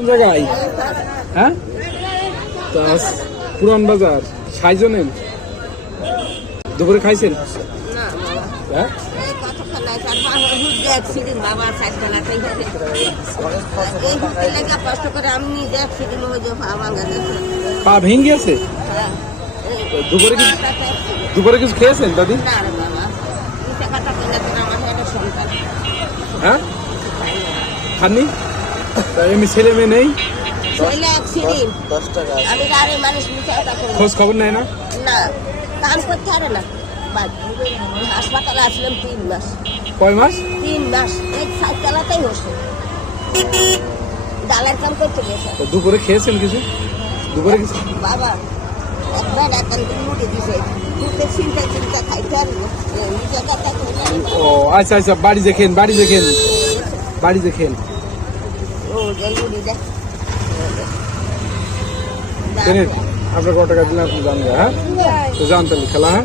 কোন জায়গায়? হ্যাঁ, পুরান বাজার। সাইজনেন দুপুরে খাইছেন? হ্যাঁ, পা ভেঙে গেছে। দুপুরে কিছু খেয়েছেন দাদি? হ্যাঁ, খাননি? এমনি ছেলে মেয়ে নেই? খোঁজ খবর নেয় না? কাম করতে পারে না। হাসপাতালে আসলাম 3 মাস। কয় মাস? 3 মাস। এই সাইকেলাতেই বসে ডালের কাম করতে গেছে। দুপুরে খেয়েছেন কিছু? দুপুরে কিছু? বাবা একবার এখন মুড়ি দিছে। মুখে চিন্তা চিন্তা খাইতে আর ও আচ্ছা আচ্ছা, বাড়ি দেখেন, বাড়ি দেখেন, বাড়ি দেখেন। ও যে মুড়ি দেখ। আপনার কত টাকা দিলেন আপনি জানবেন? হ্যাঁ, তো জানতেন খেলা। হ্যাঁ।